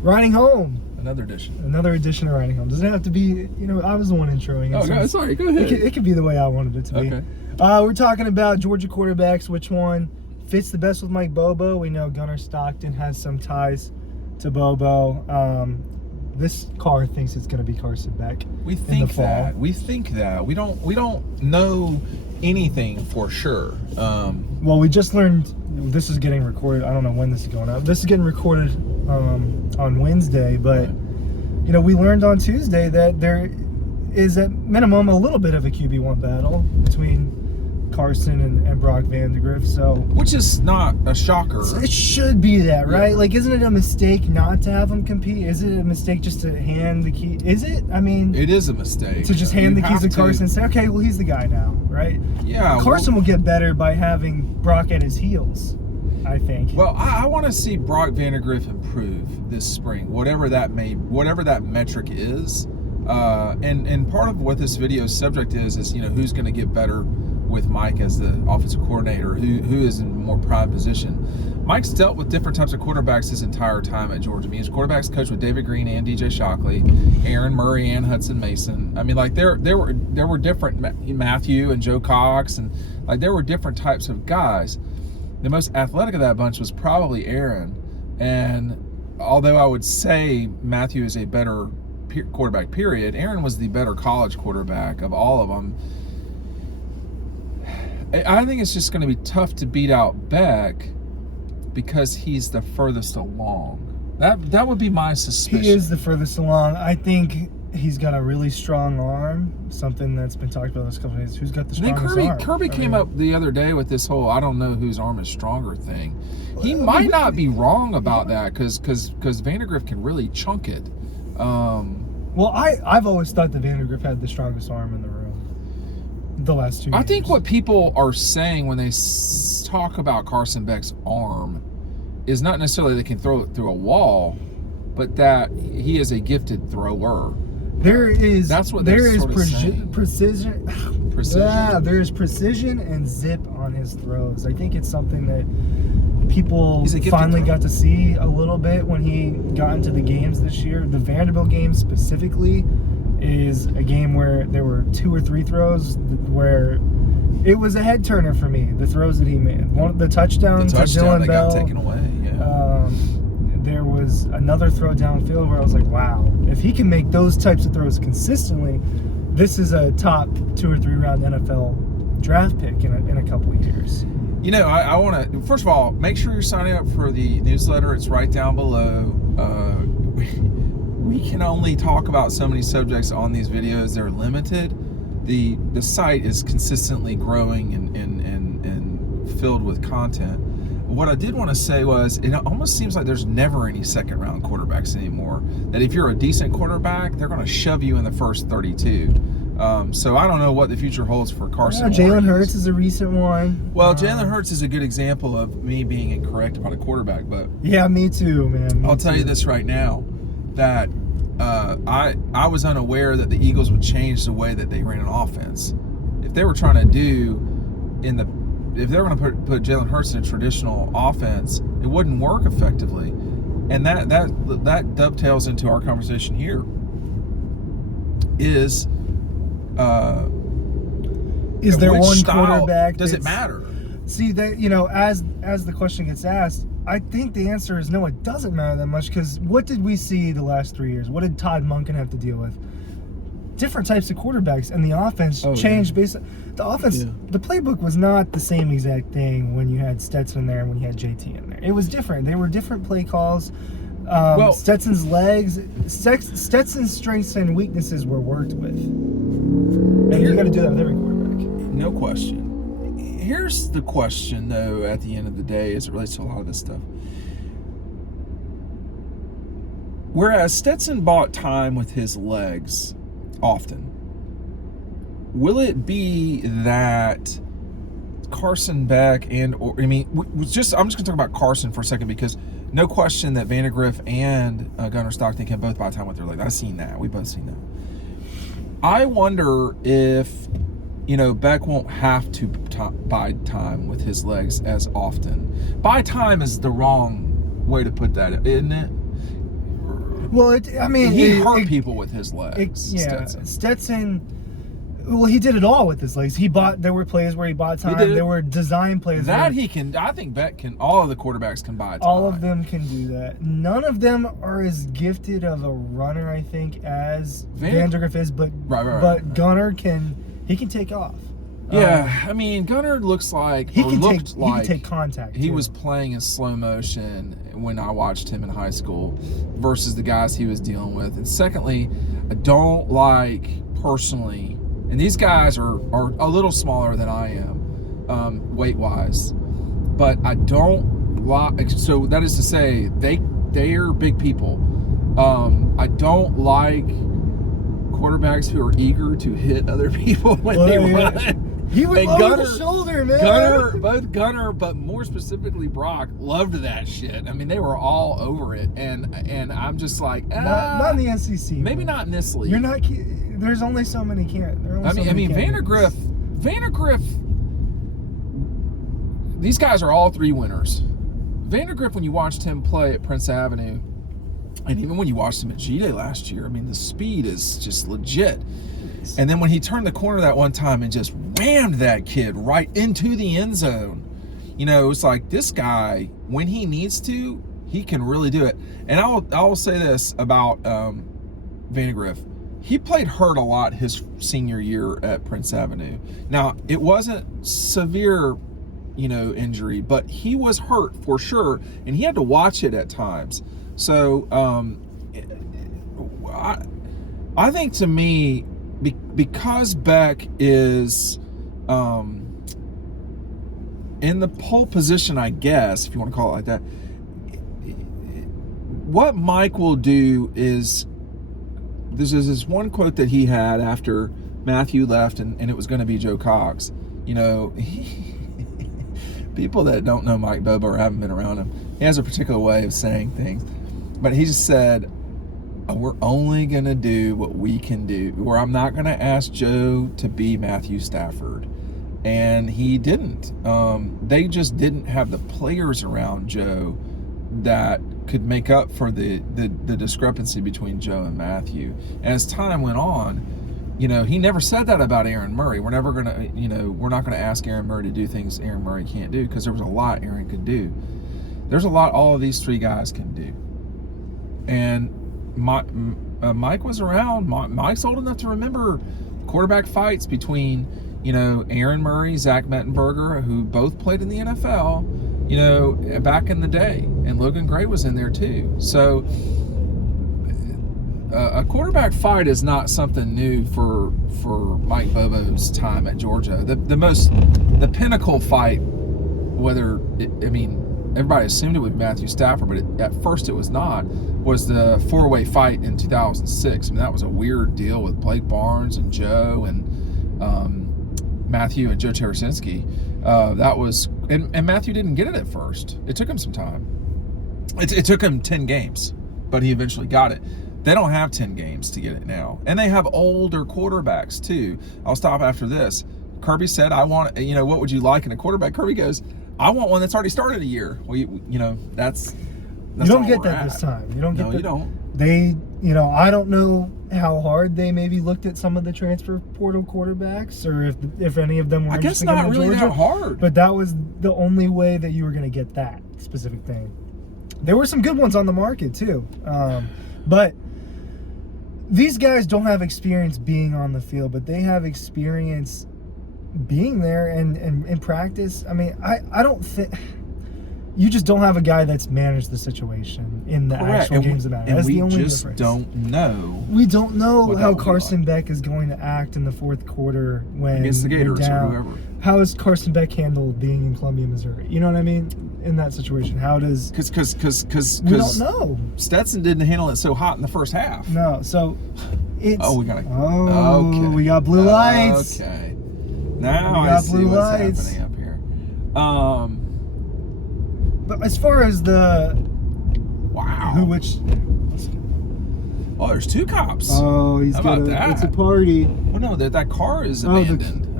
Riding Home. Another edition. Another edition of Riding Home. Doesn't have to be, I was the one introing it. Oh, so sorry, go ahead. It could be the way I wanted it to be. Okay. We're talking about Georgia quarterbacks. Which one fits the best with Mike Bobo? We know Gunnar Stockton has some ties to Bobo. This car thinks it's going to be Carson Beck. We think that. We think that. We don't know anything for sure. Well, we just learned this is getting recorded. I don't know when this is going out. This is getting recorded on Wednesday, but we learned on Tuesday that there is at minimum a little bit of a QB1 battle between Carson and Brock Vandegrift. So, which is not a shocker. It should be that, right? Yeah. Like, isn't it a mistake not to have him compete? Is it a mistake just to hand the key? Is it? I mean, it is a mistake to just hand the keys to Carson and say, okay, well, he's the guy now, right? Yeah. Carson will get better by having Brock at his heels, I think. Well, I want to see Brock Vandegrift improve this spring, whatever that metric is. And part of what this video's subject is who's going to get better with Mike as the offensive coordinator, who is in more prime position. Mike's dealt with different types of quarterbacks his entire time at Georgia. I mean, his quarterbacks coached with David Green and DJ Shockley, Aaron Murray and Hudson Mason. I mean, like there were different Matthew and Joe Cox, and like there were different types of guys. The most athletic of that bunch was probably Aaron, and although I would say Matthew is a better quarterback, period, Aaron was the better college quarterback of all of them. I think it's just going to be tough to beat out Beck because he's the furthest along. That would be my suspicion. He is the furthest along. I think he's got a really strong arm, something that's been talked about this couple of days. Who's got the strongest arm? Kirby came up the other day with this whole I don't know whose arm is stronger thing. He might not be wrong about that because Vandegrift can really chunk it. Well, I've always thought that Vandegrift had the strongest arm in the room the last 2 years. I think what people are saying when they talk about Carson Beck's arm is not necessarily they can throw it through a wall, but that he is a gifted thrower. That's what there is precision. Precision. Yeah, there's precision and zip on his throws. I think it's something that people finally got to see a little bit when he got into the games this year. The Vanderbilt game specifically is a game where there were 2 or 3 throws where it was a head turner for me. The throws that he made, the touchdown to Dylan Bell, got taken away. Yeah. There was another throw downfield where I was like, wow, if he can make those types of throws consistently, this is a top 2 or 3 round NFL draft pick in a couple of years. I want to, first of all, make sure you're signing up for the newsletter. It's right down below. We can only talk about so many subjects on these videos. They're limited. The site is consistently growing and filled with content. What I did want to say was it almost seems like there's never any second round quarterbacks anymore. That if you're a decent quarterback, they're going to shove you in the first 32. So I don't know what the future holds for Carson. Jalen Hurts is a recent one. Well, Jalen Hurts is a good example of me being incorrect about a quarterback, but yeah, me too, man. I'll tell you this right now, that I was unaware that the Eagles would change the way that they ran an offense. If they were trying to if they were going to put Jalen Hurts in a traditional offense, it wouldn't work effectively, and that dovetails into our conversation here. Is there one style, quarterback? Does it matter? See that as the question gets asked, I think the answer is no. It doesn't matter that much because what did we see the last 3 years? What did Todd Monken have to deal with? Different types of quarterbacks, and the offense changed based. The offense, the playbook was not the same exact thing when you had Stetson there and when you had JT in there. It was different. They were different play calls. Stetson's legs, Stetson's strengths and weaknesses were worked with. And you got to do that with every quarterback. No question. Here's the question, though, at the end of the day, as it relates to a lot of this stuff. Whereas Stetson bought time with his legs often, will it be that Carson Beck I'm just going to talk about Carson for a second because no question that Vandegrift and Gunnar Stockton can both buy time with their legs. I've seen that. We've both seen that. I wonder if, Beck won't have to buy time with his legs as often. Buy time is the wrong way to put that, isn't it? Well, he hurt people with his legs. Yeah, Stetson. Well, he did it all with his legs. There were plays where he bought time. There were design plays. That he can. I think Beck can. All of the quarterbacks can buy time. All of them can do that. None of them are as gifted of a runner, I think, as Vandegrift is. But Gunnar can take off. Yeah, I mean, Gunnar looks like he can take contact. He was playing in slow motion when I watched him in high school versus the guys he was dealing with. And secondly, I don't like personally, and these guys are a little smaller than I am, weight-wise, but I don't like. So that is to say, they are big people. I don't like quarterbacks who are eager to hit other people when they run. He would lower the shoulder, man. Both Gunnar, but more specifically Brock, loved that shit. I mean, they were all over it, and I'm just like, not in the SEC. Maybe not in this league. You're not. There's only so many Vandegrift. These guys are all three winners. Vandegrift, when you watched him play at Prince Avenue, and even when you watched him at G-Day last year, I mean, the speed is just legit. And then when he turned the corner that one time and just whammed that kid right into the end zone, it's like this guy, when he needs to, he can really do it. And I will say this about Vandegrift. He played hurt a lot his senior year at Prince Avenue. Now, it wasn't severe, injury, but he was hurt for sure, and he had to watch it at times. So I think, to me, because Beck is in the pole position, I guess, if you want to call it like that, what Mike will do is, there's this one quote that he had after Matthew left and it was going to be Joe Cox. People that don't know Mike Bobo or haven't been around him, he has a particular way of saying things. But he just said, we're only going to do what we can do, where I'm not going to ask Joe to be Matthew Stafford. And he didn't. They just didn't have the players around Joe that could make up for the discrepancy between Joe and Matthew. And as time went on, he never said that about Aaron Murray. We're never going to, we're not going to ask Aaron Murray to do things Aaron Murray can't do, because there was a lot Aaron could do. There's a lot all of these three guys can do. And Mike was around. Mike's old enough to remember quarterback fights between, Aaron Murray, Zach Mettenberger, who both played in the NFL, back in the day. And Logan Gray was in there too. So a quarterback fight is not something new for Mike Bobo's time at Georgia. The pinnacle fight, everybody assumed it would be Matthew Stafford, but at first it was not, was the four-way fight in 2006. That was a weird deal with Blake Barnes and Joe and Matthew and Joe Tarasinski. That was, and Matthew didn't get it at first. It took him some time. It took him 10 games, but he eventually got it. They don't have 10 games to get it now. And they have older quarterbacks too. I'll stop after this. Kirby said, I want, what would you like in a quarterback? Kirby goes, I want one that's already started a year. Well, that's you don't get that this time. You don't get that. You don't. They, I don't know how hard they maybe looked at some of the transfer portal quarterbacks, or if any of them were. I guess not really that hard. But that was the only way that you were going to get that specific thing. There were some good ones on the market too, but these guys don't have experience being on the field, but they have experience being there and in practice. I don't think you just don't have a guy that's managed the situation in the actual games that matter. That's the only difference. We just don't know. We don't know how Carson Beck is going to act in the fourth quarter when against the Gators or whoever. How is Carson Beck handled being in Columbia, Missouri? You know what I mean? In that situation, how does? Because we don't know. Stetson didn't handle it so hot in the first half. No, so it's. Oh, we got. Okay. We got blue lights. Okay. Now I see what's happening up here. But as far as the oh, there's two cops. Oh, he's got that? It's a party. Oh no, that car is abandoned.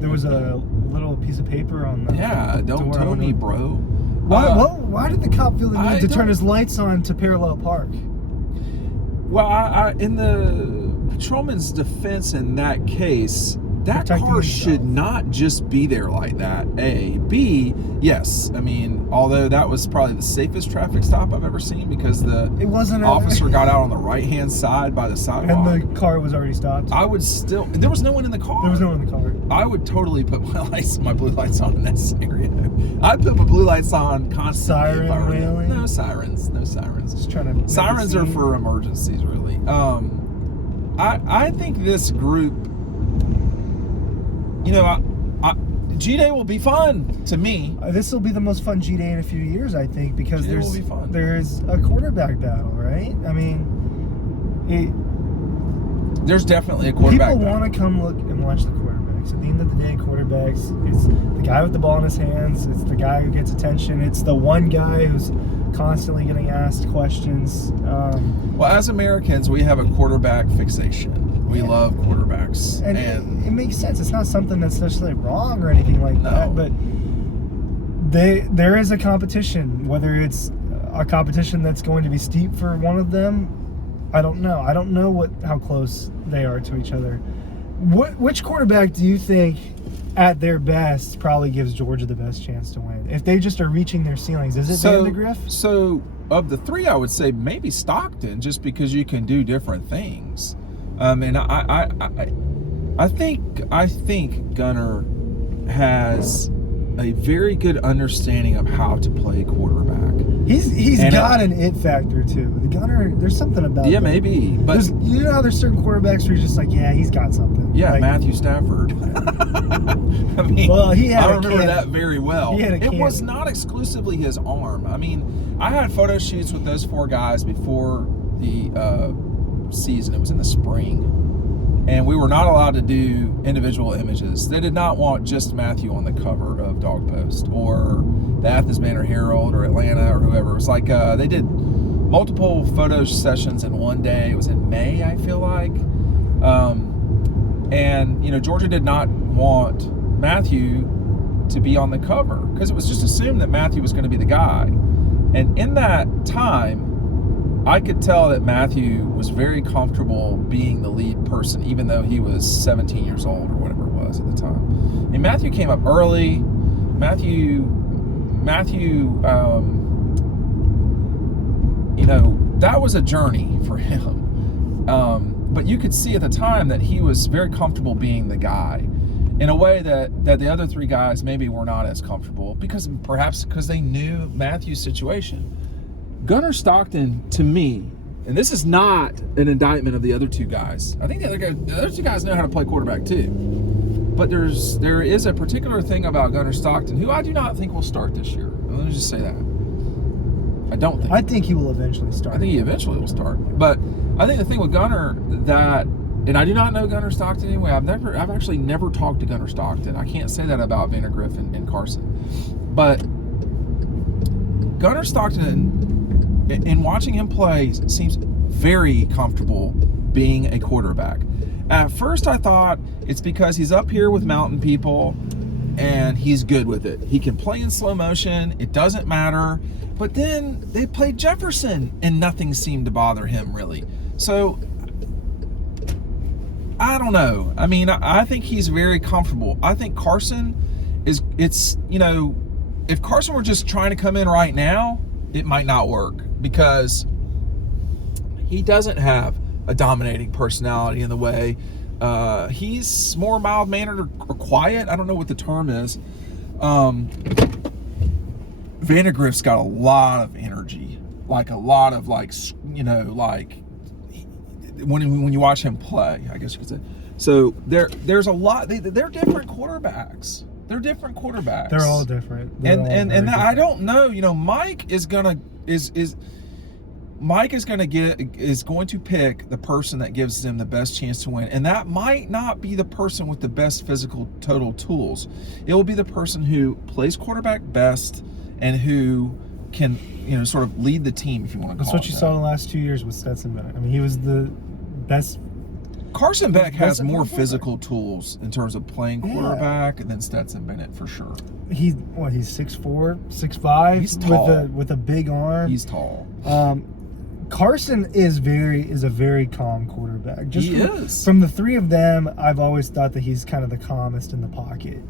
There was a little piece of paper on the don't tell me, bro. Why Why did the cop feel the need to turn his lights on to parallel park? Well, I in the patrolman's defense in that case, that Protecting car himself. should not just be there like that. A. B, yes. I mean, although that was probably the safest traffic stop I've ever seen because the It wasn't officer got out on the right-hand side by the sidewalk. and the car was already stopped. I would still, there was no one in the car. There was no one in the car. I would totally put my blue lights on in that scenario. I'd put my blue lights on constantly. Siren wailing? No sirens. Just trying to make Sirens a are scene. for emergencies, really. I think this group, you know, G-Day will be fun to me. This will be the most fun G-Day in a few years, I think, because G-Day will be fun. there's a quarterback battle, right? I mean, There's definitely a quarterback people battle. want to come look and watch the quarterbacks. At the end of the day, quarterbacks, it's the guy with the ball in his hands. It's the guy who gets attention. It's the one guy who's constantly getting asked questions. Well, as Americans, we have a quarterback fixation. We love quarterbacks. And it makes sense. It's not something that's necessarily wrong or anything like that, but there is a competition. Whether it's a competition that's going to be steep for one of them, I don't know. I don't know how close they are to each other. Which quarterback do you think, at their best, probably gives Georgia the best chance to win? If they just are reaching their ceilings, is it Vandegrift? So, of the three, I would say maybe Stockton, just because you can do different things. And I think Gunner has a very good understanding of how to play quarterback. He's got an it factor too. The Gunner, there's something about Yeah, him. maybe. But You know how there's certain quarterbacks where you're just like, yeah, he's got something. yeah, Like, Matthew Stafford. I mean, Well, he had I a remember cannon. that very well. He had a It was cannon. not exclusively his arm. I mean, I had photo shoots with those four guys before the season. It was in the spring. And we were not allowed to do individual images. They did not want just Matthew on the cover of Dog Post or the Athens Banner Herald or Atlanta or whoever. It was like they did multiple photo sessions in one day. It was in May, I feel like. And, you know, Georgia did not want Matthew to be on the cover because it was just assumed that Matthew was going to be the guy. And in that time, I could tell that Matthew was very comfortable being the lead person, even though he was 17 years old or whatever it was at the time. And Matthew came up early. Matthew, you know, that was a journey for him. But you could see at the time that he was very comfortable being the guy in a way that the other three guys maybe were not as comfortable because they knew Matthew's situation. Gunner Stockton, to me, and this is not an indictment of the other two guys. I think the other two guys know how to play quarterback too. But there is a particular thing about Gunner Stockton, who I do not think will start this year. Let me just say that. I think he will eventually start. I think he eventually will start. But I think the thing with Gunner that, and I do not know Gunner Stockton anyway. I've actually never talked to Gunner Stockton. I can't say that about Vandegrift and Carson. But Gunner Stockton, in watching him play, seems very comfortable being a quarterback. At first I thought it's because he's up here with mountain people and he's good with it. He can play in slow motion, it doesn't matter. But then they played Jefferson and nothing seemed to bother him really. So I don't know. I mean, I think he's very comfortable. I think Carson if Carson were just trying to come in right now, it might not work because he doesn't have a dominating personality in the way. He's more mild-mannered or quiet. I don't know what the term is. Vandegrift's got a lot of energy, like a lot of when you watch him play, I guess you could say. So there's a lot. They're different quarterbacks. They're different quarterbacks. They're all different. And I don't know. You know, Mike is going to pick the person that gives them the best chance to win, and that might not be the person with the best physical total tools. It will be the person who plays quarterback best and who can, sort of lead the team, if you want to call it. That's what you saw in the last 2 years with Stetson Bennett. I mean, he was the best Carson Beck has That's more a quarterback. physical tools in terms of playing quarterback than Stetson Bennett for sure. He's 6'4", 6'5", He's tall. with a big arm. He's tall. Carson is a very calm quarterback. He is. From the three of them, I've always thought that he's kind of the calmest in the pocket.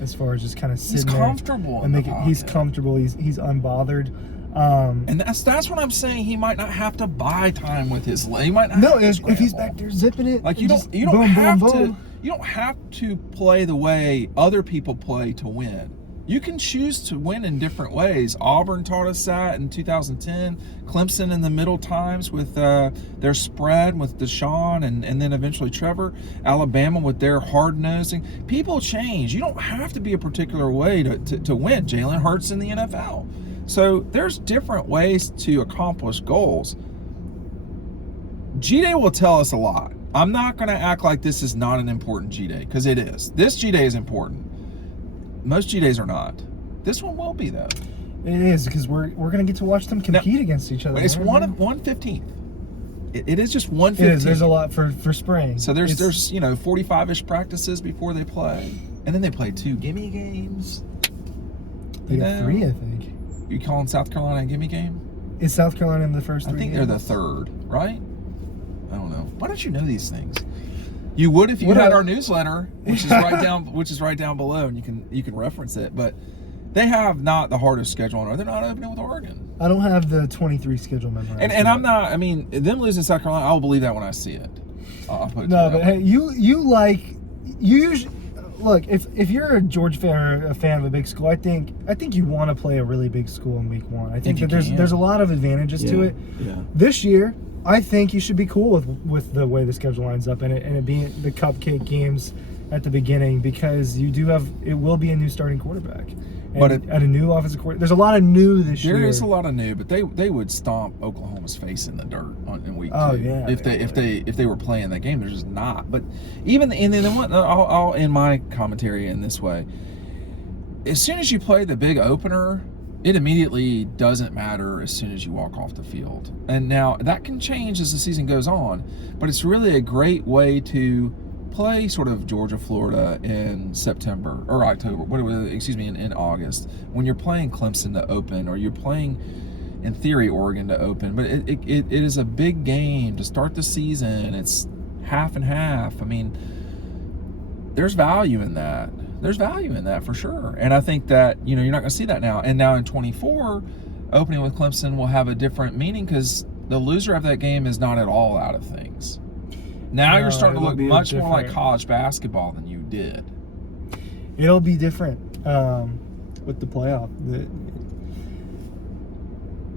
As far as just kind of sitting He's there comfortable and in the he's pocket. comfortable. He's unbothered. And that's what I'm saying. He might not have to buy time with his leg. He might not. No, have to if he's scramble. back there zipping it, Like and just you don't boom, have boom, to. boom. You don't have to play the way other people play to win. You can choose to win in different ways. Auburn taught us that in 2010. Clemson in the middle times with their spread with Deshaun and then eventually Trevor. Alabama with their hard-nosing. People change. You don't have to be a particular way to win. Jalen Hurts in the NFL. So there's different ways to accomplish goals. G-Day will tell us a lot. I'm not going to act like this is not an important G-Day, because it is. This G-Day is important. Most G-Days are not. This one will be, though. It is, because we're going to get to watch them compete against each other. It's man. 1/15. It is just 1/15. It is. There's a lot for spring. So there's 45-ish practices before they play. And then they play 2 gimme games. They got 3, I think. You calling South Carolina a gimme game? Is South Carolina in the first 3 I think games? they're the 3rd, right? I don't know. Why don't you know these things? You would if you had our newsletter, which is right down below, and you can reference it. But they have not the hardest schedule on earth. They're not opening with Oregon. I don't have the 23 schedule memorized. And I'm not. I mean, them losing South Carolina, I'll believe that when I see it. I'll put it No, that but way. hey, you usually look, if you're a Georgia fan or a fan of a big school, I think you want to play a really big school in week 1. I think that there's a lot of advantages to it. Yeah. This year, I think you should be cool with the way the schedule lines up and it being the cupcake games at the beginning, because it will be a new starting quarterback. And But at a new offensive coordinator, there's a lot of new this year. There is a lot of new, but they would stomp Oklahoma's face in the dirt in week 2. Oh, yeah, if they were playing that game, they're just not. But even I'll end my commentary in this way. As soon as you play the big opener, it immediately doesn't matter as soon as you walk off the field. And now that can change as the season goes on, but it's really a great way to play sort of Georgia, Florida in September or October, in August, when you're playing Clemson to open, or you're playing, in theory, Oregon to open. But it is a big game to start the season. It's half and half. I mean, there's value in that. There's value in that for sure. And I think that, you're not going to see that now. And now in 24, opening with Clemson will have a different meaning, because the loser of that game is not at all out of things. Now you're starting to look much more like college basketball than you did. It'll be different with the playoff.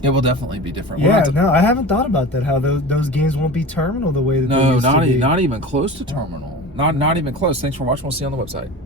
It will definitely be different. Yeah, no, I haven't thought about that. How those games won't be terminal the way that they used to be. Not even close to terminal. Not even close. Thanks for watching. We'll see you on the website.